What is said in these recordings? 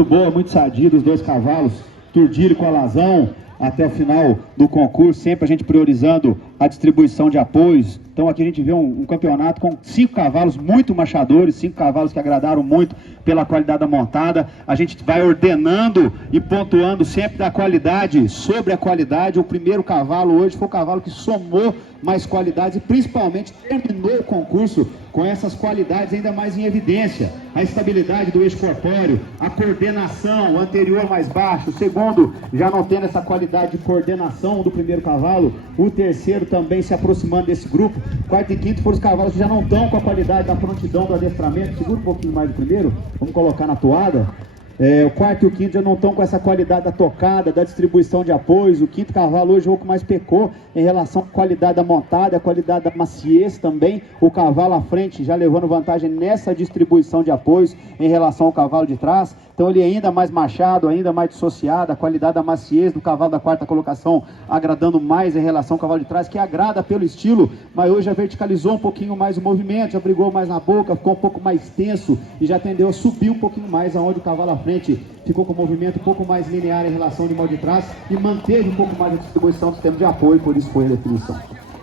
Muito boa, muito sadia dos dois cavalos, Turdilho com Alazão, até o final do concurso, sempre a gente priorizando a distribuição de apoios. Então aqui a gente vê um campeonato com 5 cavalos muito machadores, 5 cavalos que agradaram muito pela qualidade da montada. A gente vai ordenando e pontuando sempre da qualidade sobre a qualidade. O primeiro cavalo hoje foi o cavalo que somou mais qualidades e principalmente terminou o concurso com essas qualidades ainda mais em evidência. A estabilidade do eixo corpóreo, a coordenação, o anterior mais baixo, o segundo já não tendo essa qualidade de coordenação do primeiro cavalo, o terceiro também se aproximando desse grupo. Quarto e quinto foram os cavalos que já não estão com a qualidade da prontidão do adestramento. Segura um pouquinho mais do primeiro, vamos colocar na toada. O quarto e o quinto já não estão com essa qualidade da tocada, da distribuição de apoios. O quinto cavalo hoje é o que mais pecou em relação à qualidade da montada, a qualidade da maciez também. O cavalo à frente já levando vantagem nessa distribuição de apoios em relação ao cavalo de trás. Então ele é ainda mais machado, ainda mais dissociado, a qualidade da maciez do cavalo da quarta colocação agradando mais em relação ao cavalo de trás, que agrada pelo estilo, mas hoje já verticalizou um pouquinho mais o movimento, já brigou mais na boca, ficou um pouco mais tenso e já tendeu a subir um pouquinho mais aonde o cavalo à frente ficou com o movimento um pouco mais linear em relação ao animal de trás e manteve um pouco mais a distribuição do sistema de apoio, por isso foi a definição.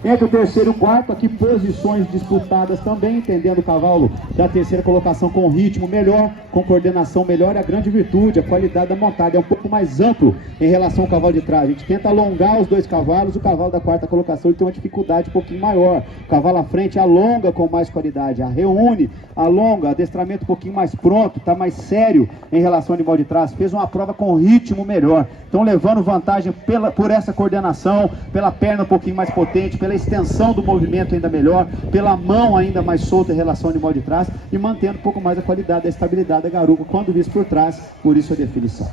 Entre o terceiro e o quarto, aqui posições disputadas também, entendendo o cavalo da terceira colocação com ritmo melhor, com coordenação melhor, e a grande virtude, a qualidade da montada é um pouco mais amplo em relação ao cavalo de trás. A gente tenta alongar os dois cavalos, o cavalo da quarta colocação ele tem uma dificuldade um pouquinho maior. O cavalo à frente alonga com mais qualidade, a reúne, alonga, adestramento um pouquinho mais pronto, está mais sério em relação ao animal de trás, fez uma prova com ritmo melhor. Então levando vantagem por essa coordenação, pela perna um pouquinho mais potente, pela extensão do movimento ainda melhor, pela mão ainda mais solta em relação ao animal de trás e mantendo um pouco mais a qualidade da estabilidade da garupa quando visto por trás, por isso a definição.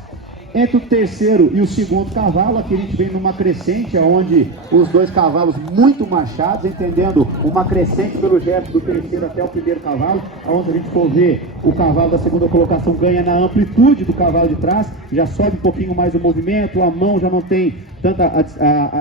Entre o terceiro e o segundo cavalo, aqui a gente vem numa crescente, onde os dois cavalos muito machados, entendendo uma crescente pelo gesto do terceiro até o primeiro cavalo, onde a gente for ver o cavalo da segunda colocação ganha na amplitude do cavalo de trás, já sobe um pouquinho mais o movimento, a mão já não tem tanta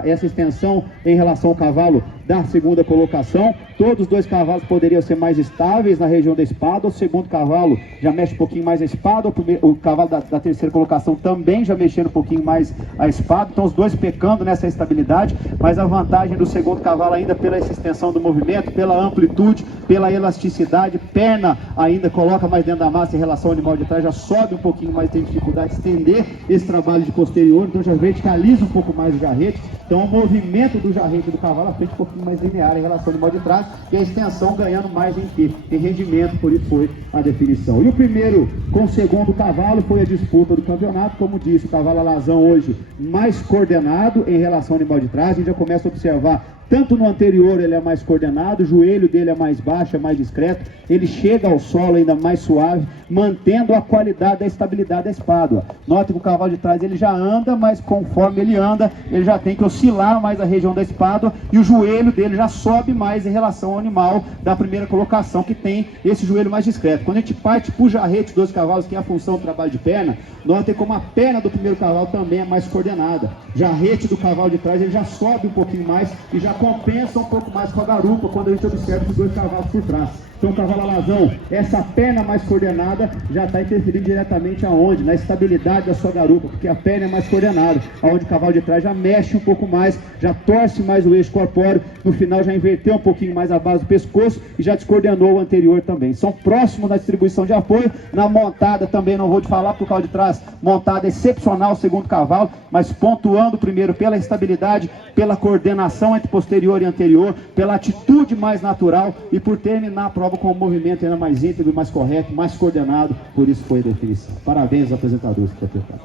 essa extensão em relação ao cavalo da segunda colocação. Todos os dois cavalos poderiam ser mais estáveis na região da espada, o segundo cavalo já mexe um pouquinho mais a espada, o cavalo da terceira colocação também já mexendo um pouquinho mais a espada, então os dois pecando nessa estabilidade, mas a vantagem do segundo cavalo ainda pela essa extensão do movimento, pela amplitude, pela elasticidade, perna ainda coloca mais dentro da massa em relação ao animal de trás, já sobe um pouquinho mais, tem dificuldade de estender esse trabalho de posterior, então já verticaliza um pouco mais o jarrete, então o movimento do jarrete do cavalo à frente um pouquinho mais linear em relação ao animal de trás, e a extensão ganhando mais em rendimento, por isso foi a definição. E o primeiro com o segundo cavalo foi a disputa do campeonato, como disse, o cavalo Alazão hoje mais coordenado em relação ao animal de trás, a gente já começa a observar tanto no anterior ele é mais coordenado, o joelho dele é mais baixo, é mais discreto, ele chega ao solo ainda mais suave, mantendo a qualidade da estabilidade da espádua. Note que o cavalo de trás ele já anda, mas conforme ele anda, ele já tem que oscilar mais a região da espádua e o joelho dele já sobe mais em relação ao animal da primeira colocação, que tem esse joelho mais discreto. Quando a gente parte para o jarrete dos cavalos, que é a função do trabalho de perna, note como a perna do primeiro cavalo também é mais coordenada. Jarrete do cavalo de trás ele já sobe um pouquinho mais e já compensa um pouco mais com a garupa quando a gente observa os dois cavalos por trás. Então o cavalo Alazão, essa perna mais coordenada já está interferindo diretamente aonde? Na estabilidade da sua garupa, porque a perna é mais coordenada, aonde o cavalo de trás já mexe um pouco mais, já torce mais o eixo corpóreo, no final já inverteu um pouquinho mais a base do pescoço e já descoordenou o anterior também. São próximos na distribuição de apoio, na montada também não vou te falar, porque o cavalo de trás, montada excepcional o segundo cavalo, mas pontuando primeiro pela estabilidade, pela coordenação entre posterior e anterior, pela atitude mais natural e por terminar a prova com um movimento ainda mais íntegro, mais correto, mais coordenado, por isso foi a definição. Parabéns aos apresentadores que apresentaram.